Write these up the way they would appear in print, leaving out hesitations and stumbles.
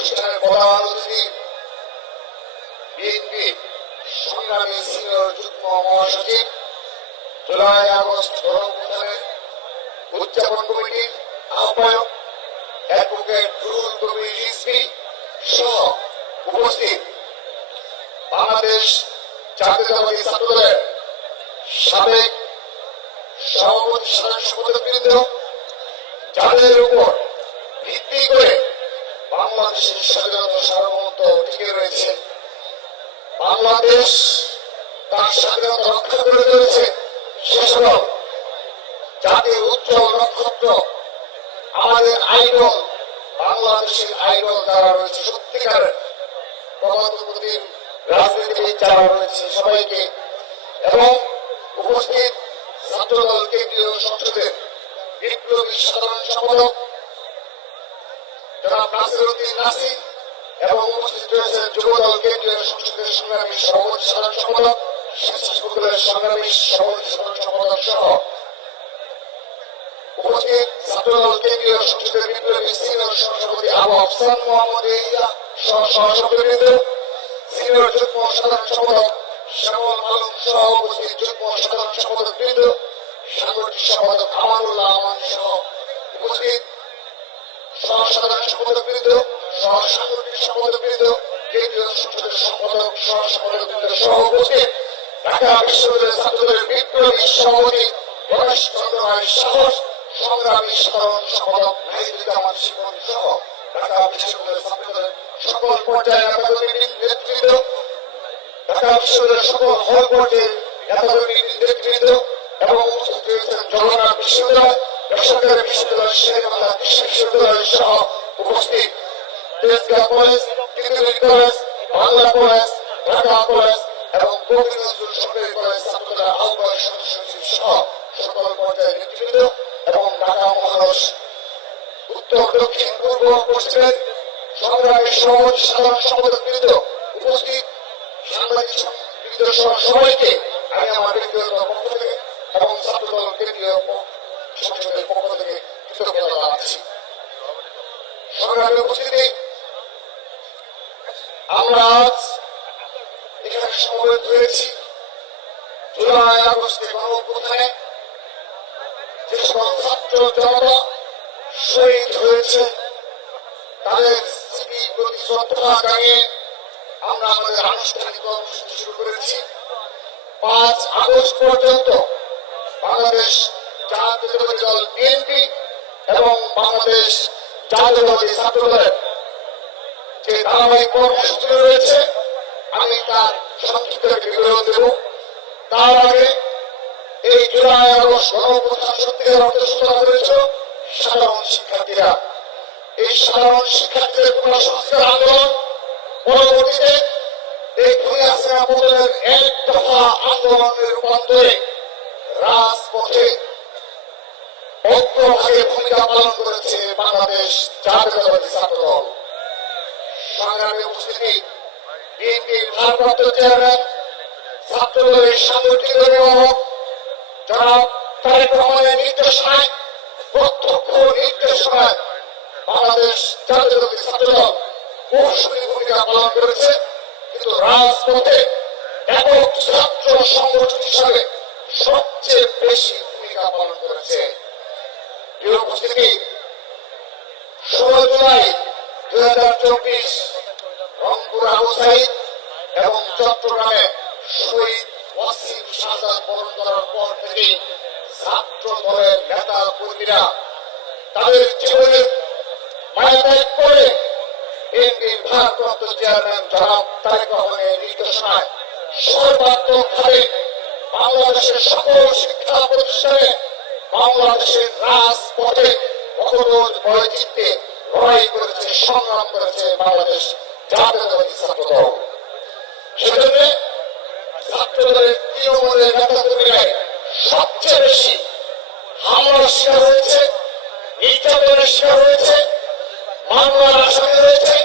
অনুষ্ঠানের প্রধান অতিথি বিএনপি সংগ্রামী সিনিয়র যুগ্ম মহাসচিব, জুলাই আগস্ট গণঅভ্যুত্থানের উদযাপন কমিটির আহ্বায়ক অ্যাডভোকেট রুহুল কবির রিজভী সহ উপস্থিত বাংলাদেশ জাতীয়তাবাদী ছাত্রদলের সাবেক সভাপতি সাধারণ সম্পাদকবৃন্দ, যাদের উপর ভিত্তি করে বাংলাদেশের স্বাধীনতা সার্বভৌমত্ব টিকে রয়েছে, বাংলাদেশ তার স্বাধীনতা রক্ষা করে চলেছে, সেসব জাতির উজ্জ্বল নক্ষত্র, আমাদের আইডল, বাংলাদেশের আইডল যারা রয়েছে, সত্যিকার গণতন্ত্রের রাজনীতিবিদ যারা রয়েছে সবাইকে, এবং উপস্থিত ছাত্রদল কেন্দ্রীয় সংসদের বিপ্লবী সাধারণ সম্পাদক জনাব নাসিরউদ্দিন নাসির এবং উপস্থিত রয়েছে যুবদল কেন্দ্রীয় সংসদের সংগ্রামী সভাপতি সাধারণ সম্পাদক, স্বেচ্ছাসেবক দলের সংগ্রামী সভাপতি সাধারণ সম্পাদক সহ উপস্থিত ছাত্রদল কেন্দ্রীয় সংসদের বিপ্লবী সিনিয়র সহসভাপতি আবু আফসান মোহাম্মদ ইয়া সহ সহসভাপতিবৃন্দ, সিনিয়র যুগ্ম সাধারণ সম্পাদক শ্যামল আলম সহ উপস্থিত যুগ্ম সাধারণ সম্পাদক বৃন্দ, সাংগঠনিক সম্পাদক আমানুল্লাহ আমান সহ উপস্থিত সহ সাধারণ সম্পাদক বৃন্দ, সহ সাংগঠনিক সম্পাদক বৃন্দ, কেন্দ্রীয় সংসদের সম্পাদক সহ সম্পাদক বৃন্দ সহ উপস্থিত ঢাকা বিশ্ববিদ্যালয়ের ছাত্রদলের বিপ্লবী সভাপতি গণেশ চন্দ্র রায় সাহস, সংগ্রামী সাধারণ সম্পাদক নাহিদুজ্জামান শিবন সহ ঢাকা বিশ্ববিদ্যালয়ের ছাত্রদলের সকল পর্যায়ের নেতৃবৃন্দ, ঢাকা বিশ্ববিদ্যালয়ের সকল হল পর্যায়ের নেতৃবৃন্দ এবং উপস্থিত রয়েছেন জগন্নাথ বিশ্ববিদ্যালয়, বেসরকারি বিশ্ববিদ্যালয়, শের বাংলা বিশ্ববিদ্যালয় সহ উপস্থিত Tejgaon college, Titumir college, Bangla college, Dhaka college এবং কবি নজরুল সরকারি কলেজ ছাত্রদলের আহ্বায়ক সদস্য সহ সকল পর্যায়ের নেতৃবৃন্দ এবং ঢাকা মহানগর উত্তর, দক্ষিণ, পূর্ব, পশ্চিমের সংগ্রামী সভাপতি সাধারণ সম্পাদক বৃন্দ, উপস্থিত সাংবাদিক বৃন্দ সহ সবাইকে আমি আমার ব্যক্তিগত পক্ষ থেকে এবং ছাত্রদল কেন্দ্রীয় সংসদের পক্ষ থেকে কৃতজ্ঞতা জানাচ্ছি। সংগ্রামী উপস্থিতি, আমরা আজ এখানে সমবেত হয়েছি জুলাই আগস্টে গণঅভ্যুত্থানে যে সকল ছাত্র জনতা শহীদ হয়েছে তাদের স্মৃতির প্রতি শ্রদ্ধা জানিয়ে আমরা আমাদের আনুষ্ঠানিক কর্মসূচি শুরু করেছি। 5 আগস্ট পর্যন্ত বাংলাদেশ জাতীয়তাবাদী দল বিএনপি এবং বাংলাদেশ জাতীয়তাবাদী ছাত্রদলের যে ধারাবাহিক কর্মসূচি রয়েছে আমি তার সংক্ষিপ্ত একটি বিবরণ দেব। তার আগে এই জুলাই আগস্ট গণঅভ্যুত্থান সত্যিকার অর্থে সূচনা করেছিল সাধারণ শিক্ষার্থীরা। এই সাধারণ শিক্ষার্থীদের পুনঃসংস্কার আন্দোলন পরবর্তীতে এই খুনিয়া সেনা পতনের এক দফা আন্দোলনের রূপান্তরে রাজপথে অগ্রভাগে ভূমিকা পালন করেছে বাংলাদেশ জাতীয়তাবাদী ছাত্রদল। সংগ্রামী উপস্থিতি, বিএনপির ভারপ্রাপ্ত চেয়ারম্যান, ছাত্রদলের সাংগঠনিক অভিভাবক জনাব তারেক রহমানের নির্দেশনায়, প্রত্যক্ষ নির্দেশনায় বাংলাদেশ জাতীয়তাবাদী ছাত্রদল কৌশলী ভূমিকা পালন করেছে, কিন্তু রাজপথে একক ছাত্র সংগঠন হিসাবে সবচেয়ে বেশি ভূমিকা পালন করেছে। এই উপস্থিতি 16 জুলাই 2024 রংপুর আবু সাইদ এবং চট্টগ্রামে শহীদ ওয়াসিম শাহজাদ বরণ করার পর থেকেই ছাত্র দলের নেতা কর্মীরা তাদের জীবনের মায়া ত্যাগ করে বিএনপির ভারপ্রাপ্ত চেয়ারম্যান জনাব তারেক রহমানের নির্দেশনায় সর্বাত্মকভাবে বাংলাদেশের সকল শিক্ষা প্রতিষ্ঠানে, বাংলাদেশের রাজপথে অকরোজ বৈচিত্র্যে লড়াই করেছে, সংগ্রাম করেছে বাংলাদেশ জাতীয়তাবাদী ছাত্রদল। সেজন্য ছাত্রদলের তৃণমূলের নেতা কর্মীরা সবচেয়ে বেশি হামলার শিকার হয়েছে, নির্যাতনের শিকার হয়েছে, মামলার আসামি হয়েছে,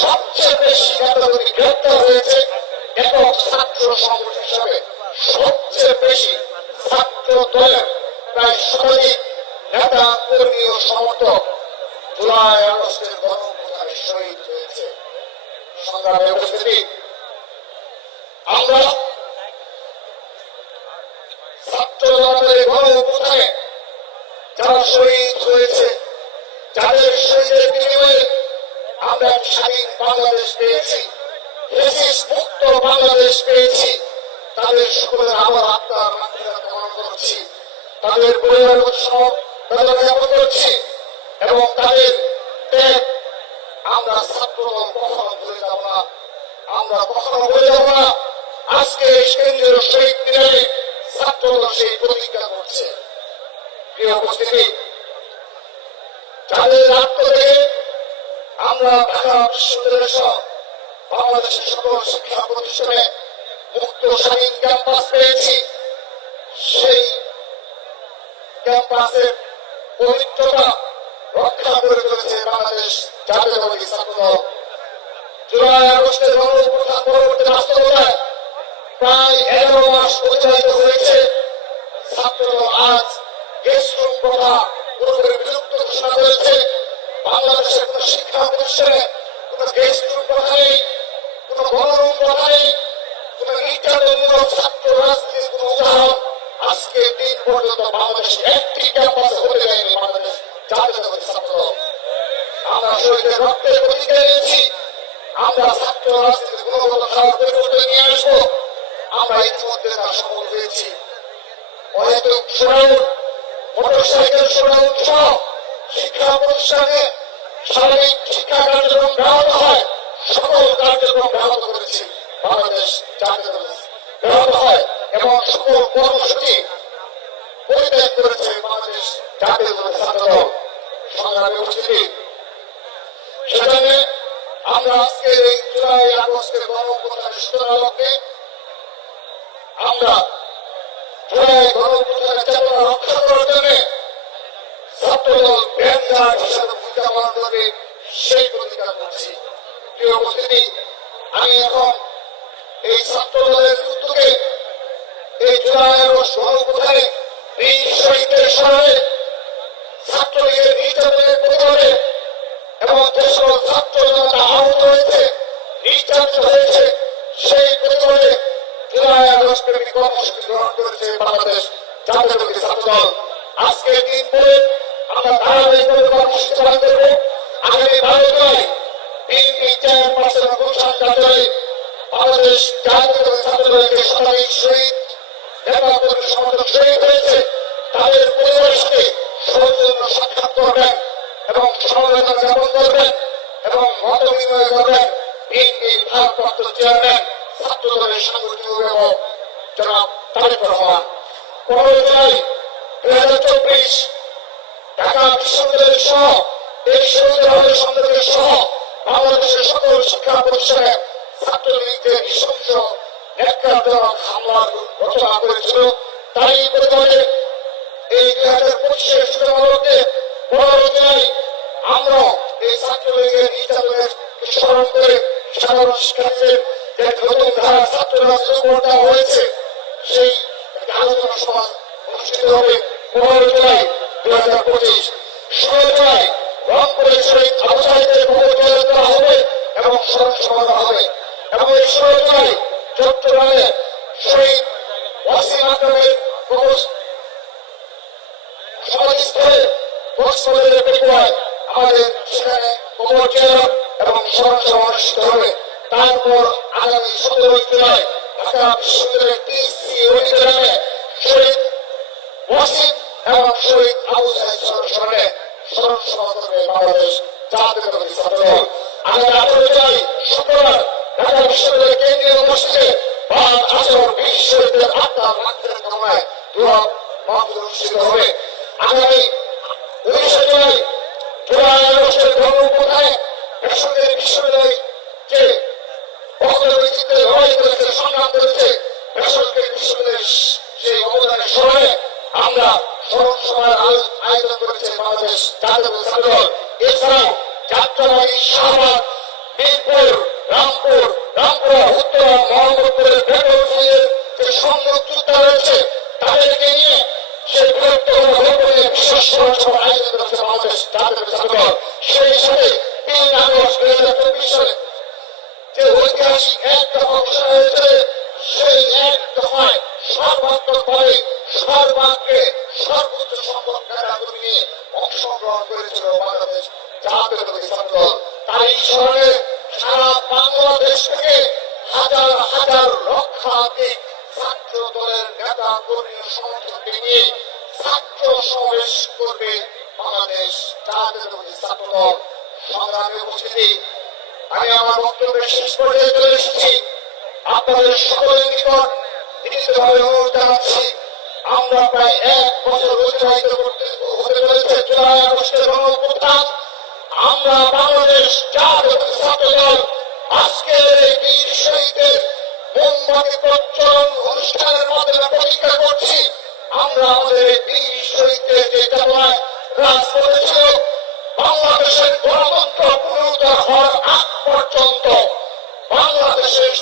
সবচেয়ে বেশি নেতাকর্মী গ্রেপ্তার হয়েছে। একক ছাত্র সংগঠন হিসাবে সবচেয়ে বেশি ছাত্র দলের প্রায় শতাধিক নেতা কর্মী ও সমর্থক জুলাই আগস্টের গণঅভ্যুত্থানে শহীদ হয়েছে। সংগ্রামে উপস্থিতি, আমরা ছাত্র জনতার গণ অভ্যুত্থানে যারা শহীদ হয়েছে, যাদের শহীদের বিনিময়ে আমরা একটি স্বাধীন বাংলাদেশ পেয়েছি, ফ্যাসিস্ট মুক্ত বাংলাদেশ পেয়েছি, তাদের সকলের আমার আত্মার মাতৃকা কামনা করছি, তাদের পরিবারের বেদনা জ্ঞাপন করছি এবং তাদের ত্যাগ আমরা ছাত্রদল কখনো ভুলে যাব না, আমরা কখনো ভুলে যাব না। আজকে এই কেন্দ্রীয় শহীদ মিনারে ছাত্রদল সেই প্রতিজ্ঞা করছে। প্রিয় উপস্থিতি, যাদের আত্মত্যাগে আমরা ঢাকা বিশ্ববিদ্যালয় সহ বাংলাদেশের সকল শিক্ষা প্রতিষ্ঠানে মুক্ত স্বাধীন ক্যাম্পাস পেয়েছি, সেই ক্যাম্পাসের পবিত্রতা রক্ষা করে চলেছে বাংলাদেশ জাতীয়তাবাদী ছাত্রদল। জুলাই আগস্টের গণঅভ্যুত্থান পরবর্তী বাস্তবতায় প্রায় 11 মাস অতিবাহিত হয়েছে। ছাত্রদল আজ গেস্ট রুম প্রথা পুরোপুরি বিলুপ্ত ঘোষণা করেছে। বাংলাদেশের কোন শিক্ষা প্রতিষ্ঠানে কোন গেস্ট রুম প্রথা নেই, কোন গণরুম প্রথা নেই, কোন নির্যাতনমূলক ছাত্র রাজনীতির কোন উদাহরণ আজকে দিন পর্যন্ত বাংলাদেশে একটি ক্যাম্পাসে হতে দেয়নি বাংলাদেশ জাতীয়তাবাদী ছাত্রদল। আমরা শহীদের রক্তের প্রতিজ্ঞা নিয়েছি, আমরা ছাত্র রাজনীতির গুণগত ধারার পরিবর্তন নিয়ে আসবো। আমরা ইতিমধ্যে তা সফল হয়েছি। অহেতুক শোডাউন, মোটরসাইকেল শোডাউন সহ শিক্ষা প্রতিষ্ঠানে স্বাভাবিক শিক্ষা কার্যক্রম ব্যাহত হয়, সকল কার্যক্রম ব্যাহত করেছি বাংলাদেশ জাতীয়তাবাদী ব্যাহত হয় এবং সকল কর্মসূচি পরিত্যাগ করেছে বাংলাদেশ জাতীয়তাবাদী ছাত্রদল। সংগ্রামে উপস্থিতি, সেজন্য আমরা আজকে এই জুলাই আগস্টের গণঅভ্যুত্থানের সূচনার লক্ষ্যে আমরা জুলাই গণঅভ্যুত্থানের চেতনা রক্ষা করার জন্য ছাত্রদল ব্যাংকার হিসাবে ভূমিকা পালন করবে সেই প্রতিজ্ঞা করছি। প্রিয় উপস্থিতি, আমি এখন এই ছাত্রদলের উদ্যোগে এই জুলাই আগস্ট গণঅভ্যুত্থানে বীর শহীদদের স্মরণে ছাত্রলীগের নির্যাতনের প্রতিবাদে এবং যে সকল ছাত্র জনতা আহত হয়েছে, নির্যাতিত হয়েছে, সেই প্রতিবাদে জুলাই আগস্টের একটি কর্মসূচি গ্রহণ করেছে বাংলাদেশ জাতীয়তাবাদী ছাত্রদল। আজকে দিন পরে আমরা ধারাবাহিকভাবে কর্মসূচি পালন করব। আগামী 12 জুলাই বিএনপি চেয়ারপারসন গুলশান কার্যালয়ে বাংলাদেশ জাতীয়তাবাদী ছাত্রদলের যে শতাধিক শহীদ নেতা কর্মী সমর্থক শহীদ হয়েছে, তাদের পরিবারের সাথে সৌজন্য সাক্ষাৎ করবেন এবং সমবেদনা জ্ঞাপন করবেন এবং মত বিনিময় করবেন বিএনপির ভারপ্রাপ্ত চেয়ারম্যান ছাত্রদলের সাংগঠনিক অভিভাবক জনাব তারেক রহমান। 15 জুলাই 2024 ঢাকা বিশ্ববিদ্যালয় সহ এই শহীদ সম্মেলনের সহ বাংলাদেশের সকল শিক্ষা প্রতিষ্ঠানে ছাত্রলীগদের নৃশংস ন্যাক্কারজনক হামলার রচনা করেছিল। তাই প্রতিবাদে এই 2025 সূচনালকে 15 জুলাই আমরা এই ছাত্রলীগের নির্যাতনের স্মরণ করে সাধারণ শিক্ষার্থীদের যে নতুন ধারা ছাত্র রাজনীতি করতে হয়েছে, সেই আলোচনা সভা অনুষ্ঠিত হবে 15 জুলাই 2025। 16 জুলাই রংপুরের শহীদ আবু সাঈদের ভূমিকা দেওয়া হবে এবং স্মরণ সভা হবে এবং এই 16 জুলাই চট্টগ্রামে শহীদ ওয়াসিম আকরামের সমাধিস্থলে কক্সবাজারের পেকুয়ায় আমাদের সেখানে কবর জিয়ারত এবং স্মরণ সভা অনুষ্ঠিত হবে। তারপর আগামী 17 জুলাই ঢাকা বিশ্ববিদ্যালয়ের টিসি অডিটোরিয়ামে শহীদ ওয়াসিম এবং শহীদ আবু সাঈদ স্মরণে স্মরণ সভা করবে বাংলাদেশ জাতীয়তাবাদী ছাত্রদল। আগামী 18 জুলাই শুক্রবার ঢাকা বিশ্ববিদ্যালয়ের কেন্দ্রীয় মসজিদে বাদ আসর বীর শহীদদের আত্মার মাতৃকার কামনায় দোয়া মাহফিল অনুষ্ঠিত হবে। আগামী 19 জুলাই জুলাই আগস্টের গণঅভ্যুত্থানে বেসরকারি বিশ্ববিদ্যালয় যে বক্তব্যচিত্রে লড়াই করেছে, সংগ্রাম করেছে, বেসরকারি বিশ্ববিদ্যালয়ের সেই অবদানের স্মরণে আমরা স্মরণ সভার আয়োজন করেছে বাংলাদেশ জাতীয়তাবাদী ছাত্রদল। এছাড়াও যাত্রাবাড়ি, শাহবাগ, মিরপুর, রামপুরা, উত্তরা, মোহাম্মদপুরের বেগমপুরের যে সংযোগ যোদ্ধা রয়েছে, তাদেরকে নিয়ে সেই বৃহত্তর ভবনে বিশেষ সভা আয়োজন করেছে বাংলাদেশ জাতীয় ছাত্রদল। সেই সাথে ৩ আগস্ট ২০২৪ সালে যে ঐতিহাসিক এক দফা ঘোষণা হয়েছে, সেই এক দফায় সর্বাত্মকভাবে সর্বাগ্রে সর্বোচ্চ সংখ্যক নেতাকর্মী নিয়ে অংশগ্রহণ করেছিল বাংলাদেশ জাতীয়তাবাদী ছাত্রদল। তাই স্মরণে সারা বাংলাদেশ থেকে হাজার হাজার লক্ষাধিক ছাত্র দলের নেতা কর্মী সমর্থককে নিয়ে ছাত্র সমাবেশ করবে বাংলাদেশ জাতীয়তাবাদী ছাত্রদল। সংগ্রামে উপস্থিতি, আমি আমার বক্তব্যের শেষ পর্যায়ে চলে এসেছি। আপনাদের সকলের নিকট বিনীতভাবে অনুরোধ জানাচ্ছি, আমরা প্রায় ১ বছর অতিবাহিত হতে চলেছে জুলাই আগস্টের গণঅভ্যুত্থান। আমরা বাংলাদেশ জাতীয়তাবাদী ছাত্রদল আজকের এই বীর শহীদের মোমবাতি প্রজ্বলন অনুষ্ঠানের মাধ্যমে প্রতিজ্ঞা করছি, আমরা আমাদের এই বীর শহীদদের যে চেতনায় রাজপথে ছিল, বাংলাদেশের গণতন্ত্র পুনরুদ্ধার হওয়ার আগ পর্যন্ত বাংলাদেশের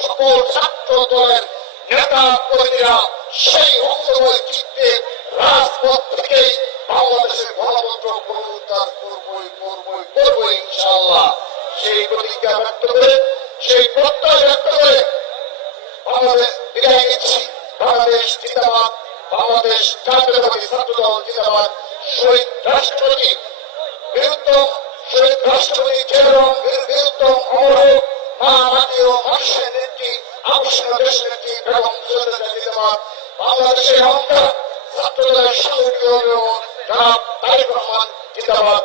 সকল ছাত্র দলের নেতা কর্মীরা সেই অঙ্গময় চিত্তে রাজপথ থেকে বাংলাদেশের গণতন্ত্র পুনরুদ্ধার করবই ইনশাআল্লাহ। সেই প্রতিজ্ঞা ব্যক্ত করে, সেই প্রত্যয় ব্যক্ত করে বাংলাদেশ বিদায় নিচ্ছি। বাংলাদেশ জিন্দাবাদ, বাংলাদেশ জাতীয়তাবাদী ছাত্রদল জিন্দাবাদ। শহীদ রাষ্ট্রপতি বীরুত্তম, শহীদ রাষ্ট্রপতি চেরম বীরুত্তম অমর হোক। মা মাটি ও মানুষের নেত্রী, আবশ্যক দেশের নেত্রী বেগম খালেদা জিয়া জিন্দাবাদ। বাংলাদেশের অহংকার ছাত্রদলের সাংগঠনিক জনাব তারেক রহমান জিন্দাবাদ।